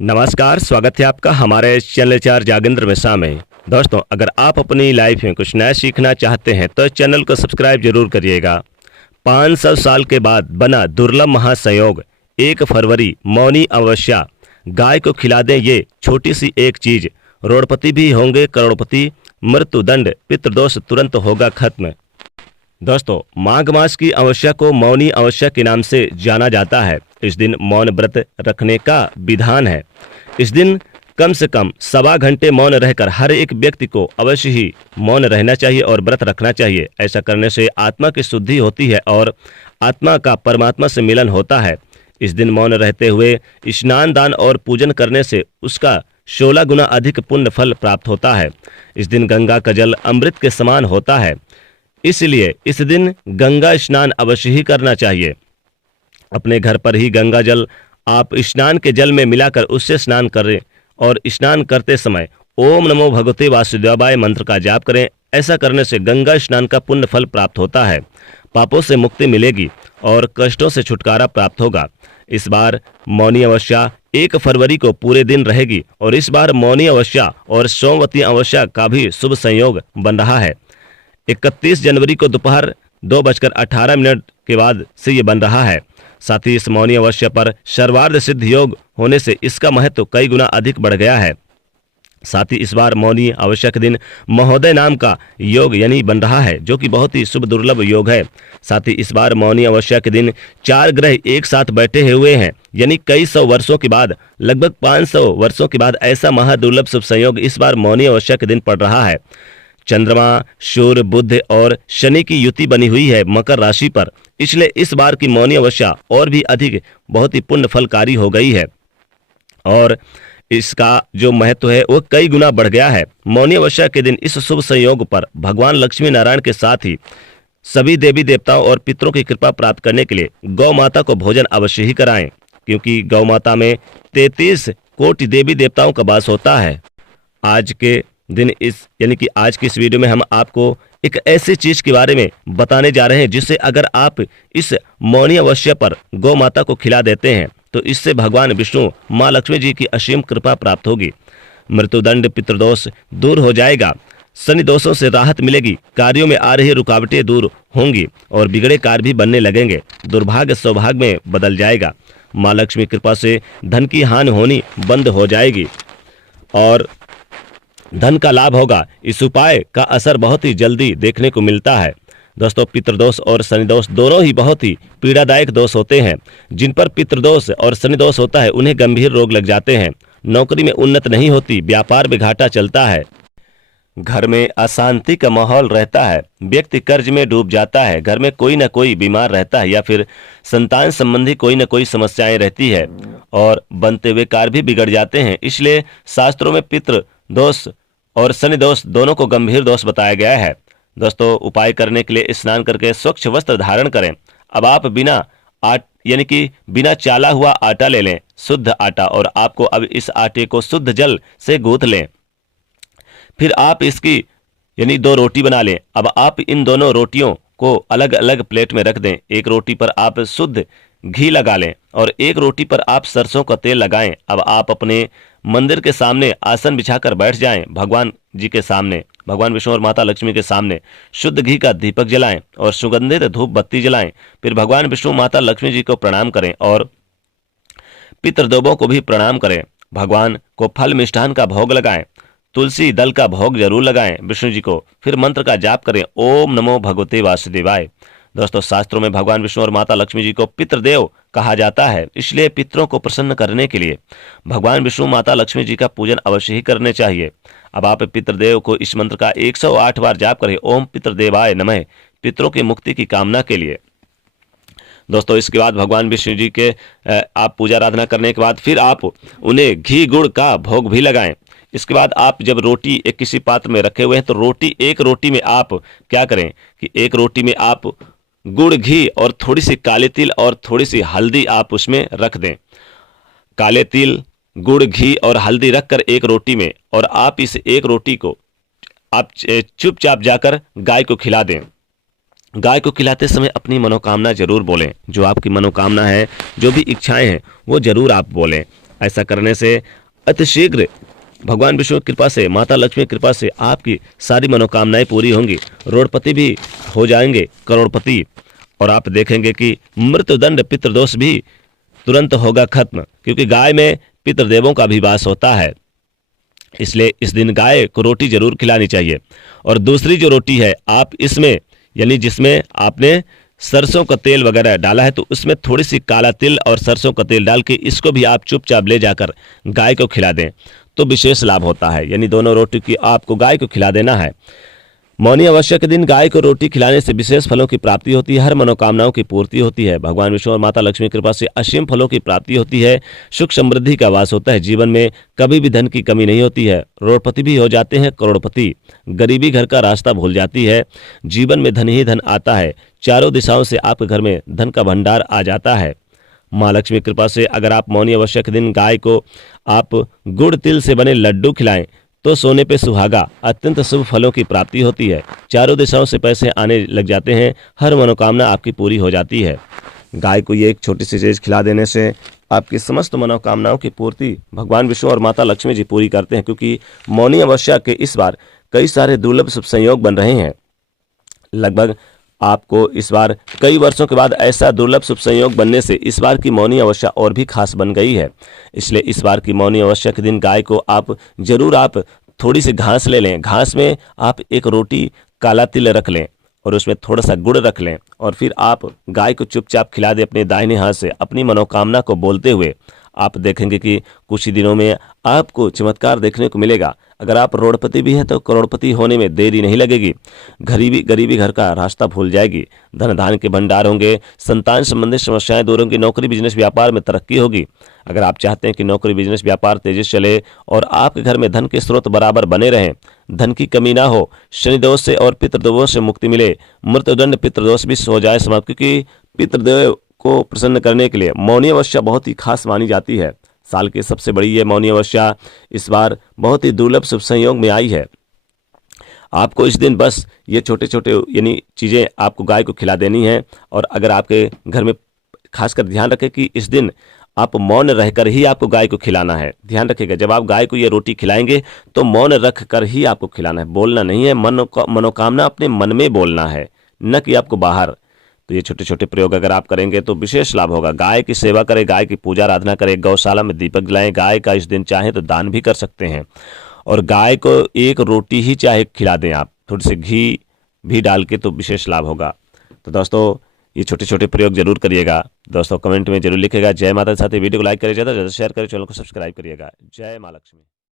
नमस्कार, स्वागत है आपका हमारे चैनल चार जागेंद्र मिश्रा में। दोस्तों, अगर आप अपनी लाइफ में कुछ नया सीखना चाहते हैं तो चैनल को सब्सक्राइब जरूर करिएगा। 500 साल के बाद बना दुर्लभ महासंयोग 1 फरवरी मौनी अमावस्या। गाय को खिला दें ये छोटी सी एक चीज, रोड़पति भी होंगे करोड़पति। मृत्युदंड पितृदोष तुरंत होगा खत्म। दोस्तों, माघ मास की अमावस्या को मौनी अमावस्या के नाम से जाना जाता है। इस दिन मौन व्रत रखने का विधान है। इस दिन कम से कम 1.25 घंटे मौन रहकर हर एक व्यक्ति को अवश्य ही मौन रहना चाहिए और व्रत रखना चाहिए। ऐसा करने से आत्मा की शुद्धि होती है और आत्मा का परमात्मा से मिलन होता है। इस दिन मौन रहते हुए स्नान दान और पूजन करने से उसका 16 गुना अधिक पुण्य फल प्राप्त होता है। इस दिन गंगा का जल अमृत के समान होता है, इसलिए इस दिन गंगा स्नान अवश्य ही करना चाहिए। अपने घर पर ही गंगा जल आप स्नान के जल में मिलाकर उससे स्नान करें और स्नान करते समय ओम नमो भगवते वासुदेवाय मंत्र का जाप करें। ऐसा करने से गंगा स्नान का पुण्य फल प्राप्त होता है, पापों से मुक्ति मिलेगी और कष्टों से छुटकारा प्राप्त होगा। इस बार मौनी अमावस्या 1 फरवरी को पूरे दिन रहेगी और इस बार मौनी अमावस्या और सोमवती अमावस्या का भी शुभ संयोग बन रहा है। 31 जनवरी को दोपहर 2:18 के बाद से ये बन रहा है। साथ ही इस मौनी अमावस्या पर सर्वार्थ सिद्ध योग होने से इसका महत्व कई गुना अधिक बढ़ गया है। साथ ही इस बार मौनी अमावस्या के दिन महोदय नाम का योग यानी बन रहा है, जो कि बहुत ही शुभ दुर्लभ योग है। साथ ही इस बार मौनी अमावस्या के दिन 4 ग्रह एक साथ बैठे हुए हैं, यानी कई सौ वर्षों के बाद, लगभग 500 वर्षों के बाद ऐसा महादुर्लभ शुभ संयोग इस बार मौनी अमावस्या के दिन पड़ रहा है। चंद्रमा, सूर्य, बुध और शनि की युति बनी हुई है मकर राशि पर, इसलिए इस बार की मौनी अमावस्या और भी अधिक बहुत ही पुण्य फलकारी हो गई है और इसका जो महत्व है वो कई गुना बढ़ गया है। मौनी अमावस्या के दिन इस शुभ संयोग पर भगवान लक्ष्मी नारायण के साथ ही सभी देवी देवताओं और पितरों की कृपा प्राप्त करने के लिए गौ माता को भोजन अवश्य ही कराएं, क्योंकि गौ माता में 33 कोटि देवी देवताओं का वास होता है। आज के दिन यानी कि आज की इस वीडियो में हम आपको एक ऐसी चीज के बारे में बताने जा रहे हैं जिससे अगर आप इस मौनी अमावस्या पर गौ माता को खिला देते हैं तो इससे भगवान विष्णु, माँ लक्ष्मी जी की असीम कृपा प्राप्त होगी। मृत्युदंड पितृदोष दूर हो जाएगा, शनि दोषों से राहत मिलेगी, कार्यों में आ रही रुकावटें दूर होंगी और बिगड़े कार्य भी बनने लगेंगे। दुर्भाग्य सौभाग्य में बदल जाएगा। माँ लक्ष्मी कृपा से धन की हानि होनी बंद हो जाएगी और धन का लाभ होगा। इस उपाय का असर बहुत ही जल्दी देखने को मिलता है। दोस्तों, पितृदोष और शनिदोष दोनों ही बहुत ही पीड़ादायक दोष होते हैं। जिन पर पितृदोष और शनिदोष होता है उन्हें गंभीर रोग लग जाते हैं, नौकरी में उन्नति नहीं होती, व्यापार में घाटा चलता है, घर में अशांति का माहौल रहता है, व्यक्ति कर्ज में डूब जाता है, घर में कोई न कोई बीमार रहता है या फिर संतान संबंधी कोई न कोई समस्याएं रहती है और बनते हुए कार्य भी बिगड़ जाते हैं। इसलिए शास्त्रों में पितृ दोष और शनि दोष दोनों को गंभीर दोष बताया गया है। दोस्तों, उपाय करने के लिए स्नान करके स्वच्छ वस्त्र धारण करें। अब आप यानी कि बिना चाला हुआ आटा ले लें, शुद्ध आटा, और आपको अब इस आटे को शुद्ध जल से गूंथ लें। फिर आप इसकी यानी 2 रोटी बना लें। अब आप इन दोनों रोटियों को अलग अलग प्लेट में रख दें। एक रोटी पर आप शुद्ध घी लगा लें और एक रोटी पर आप सरसों का तेल लगाएं। अब आप अपने मंदिर के सामने आसन बिछाकर बैठ जाएं, भगवान जी के सामने, भगवान विष्णु और माता लक्ष्मी के सामने शुद्ध घी का दीपक जलाएं और सुगंधित धूप बत्ती जलाएं। फिर भगवान विष्णु, माता लक्ष्मी जी को प्रणाम करें और पितृदेवों को भी प्रणाम करें। भगवान को फल मिष्ठान का भोग लगाएं, तुलसी दल का भोग जरूर लगाएं विष्णु जी को। फिर मंत्र का जाप करें, ओम नमो भगवते वासुदेवाय। दोस्तों, शास्त्रों में भगवान विष्णु और माता लक्ष्मी जी को पितृदेव कहा जाता है, इसलिए पितरों को प्रसन्न करने के लिए भगवान विष्णु, माता लक्ष्मी जी का पूजन अवश्य ही करने चाहिए। अब आप पितृदेव को इस मंत्र का 108 बार जाप करें, ओम पितृदेवाय नमः, पितरों की मुक्ति की कामना के लिए। दोस्तों, इसके बाद भगवान विष्णु जी के आप पूजा आराधना करने के बाद फिर आप उन्हें घी गुड़ का भोग भी लगाएं। इसके बाद आप जब रोटी एक किसी पात्र में रखे हुए हैं तो एक रोटी में आप क्या करें कि एक रोटी में आप गुड़, घी और थोड़ी सी काले तिल और थोड़ी सी हल्दी आप उसमें रख दें। काले तिल, गुड़, घी और हल्दी रखकर एक रोटी में, और आप इस एक रोटी को आप चुपचाप जाकर गाय को खिला दें। गाय को खिलाते समय अपनी मनोकामना जरूर बोलें। जो आपकी मनोकामना है, जो भी इच्छाएं हैं, वो जरूर आप बोलें। ऐसा करने से अतिशीघ्र भगवान विष्णु की कृपा से, माता लक्ष्मी की कृपा से आपकी सारी मनोकामनाएं पूरी होंगी, रोडपति भी हो जाएंगे, करोड़पति। और आप देखेंगे कि मृत्युदंड पितृदोष भी तुरंत होगा खत्म, क्योंकि गाय में पितृदेवों का भी वास होता है। इसलिए इस दिन गाय को रोटी जरूर खिलानी चाहिए। और दूसरी जो रोटी है, आप इसमें यानी जिसमें आपने सरसों का तेल वगैरह डाला है, तो उसमें थोड़ी सी काला तिल और सरसों का तेल डाल के इसको भी आप चुपचाप ले जाकर गाय को खिला दें तो विशेष लाभ होता है। यानी दोनों रोटी की आपको गाय को खिला देना है। मौनी अमावस्या के दिन गाय को रोटी खिलाने से विशेष फलों की प्राप्ति होती है, हर मनोकामनाओं की पूर्ति होती है, भगवान विष्णु और माता लक्ष्मी की कृपा से असीम फलों की प्राप्ति होती है, सुख समृद्धि का वास होता है, जीवन में कभी भी धन की कमी नहीं होती है, रोडपति भी हो जाते हैं करोड़पति, गरीबी घर का रास्ता भूल जाती है, जीवन में धन ही धन आता है, चारों दिशाओं से आपके घर में धन का भंडार आ जाता है। माँ लक्ष्मी की कृपा से अगर आप मौनी अमावस्या के दिन गाय को आप गुड़ तिल से बने लड्डू खिलाएं तो सोने पे सुहागा, अत्यंत शुभ फलों की प्राप्ति होती है, चारों दिशाओं से पैसे आने लग जाते हैं, हर मनोकामना आपकी पूरी हो जाती है। गाय को ये एक छोटी सी चीज खिला देने से आपकी समस्त मनोकामनाओं की पूर्ति भगवान विष्णु और माता लक्ष्मी जी पूरी करते हैं, क्योंकि मौनी अमावस्या के इस बार कई सारे दुर्लभ शुभ संयोग बन रहे हैं। लगभग आपको इस बार कई वर्षों के बाद ऐसा दुर्लभ शुभ संयोग बनने से इस बार की मौनी अमावस्या और भी खास बन गई है। इसलिए इस बार की मौनी अमावस्या के दिन गाय को आप जरूर थोड़ी सी घास ले लें, घास में आप एक रोटी काला तिल रख लें और उसमें थोड़ा सा गुड़ रख लें और फिर आप गाय को चुपचाप खिला दें अपने दाहिने हाथ से, अपनी मनोकामना को बोलते हुए। आप देखेंगे कि कुछ ही दिनों में आपको चमत्कार देखने को मिलेगा। अगर आप रोडपति भी हैं तो करोड़पति होने में देरी नहीं लगेगी, गरीबी घर का रास्ता भूल जाएगी, धन धान के भंडार होंगे, संतान संबंधित समस्याएं दूर होंगी, नौकरी बिजनेस व्यापार में तरक्की होगी। अगर आप चाहते हैं कि नौकरी बिजनेस व्यापार तेजी से चले और आपके घर में धन के स्रोत बराबर बने रहें, धन की कमी ना हो, शनि दोष से और पितृदोष से मुक्ति मिले, मृत्युदंड पितृदोष भी हो जाए समाप्त, क्योंकि पितृदेव को प्रसन्न करने के लिए मौनी अमावस्या बहुत ही खास मानी जाती है। साल की सबसे बड़ी ये मौनी अमावस्या इस बार बहुत ही दुर्लभ शुभ संयोग में आई है। आपको इस दिन बस ये छोटे छोटे यानी चीज़ें आपको गाय को खिला देनी है। और अगर आपके घर में खासकर ध्यान रखें कि इस दिन आप मौन रहकर ही आपको गाय को खिलाना है। ध्यान रखिएगा, जब आप गाय को ये रोटी खिलाएंगे तो मौन रख कर ही आपको खिलाना है, बोलना नहीं है, मनोकामना अपने मन में बोलना है, न कि आपको बाहर। तो ये छोटे छोटे प्रयोग अगर आप करेंगे तो विशेष लाभ होगा। गाय की सेवा करें, गाय की पूजा आराधना करें, गौशाला में दीपक जलाएं, गाय का इस दिन चाहें तो दान भी कर सकते हैं। और गाय को एक रोटी ही चाहे खिला दें आप, थोड़ी सी घी भी डाल के, तो विशेष लाभ होगा। तो दोस्तों ये छोटे छोटे प्रयोग जरूर करिएगा। दोस्तों कमेंट में जरूर लिखिएगा। जय माता दी। साथ ही वीडियो को लाइक करिए, ज़्यादा से ज़्यादा शेयर करें, चैनल को सब्सक्राइब करिएगा। जय माँ लक्ष्मी।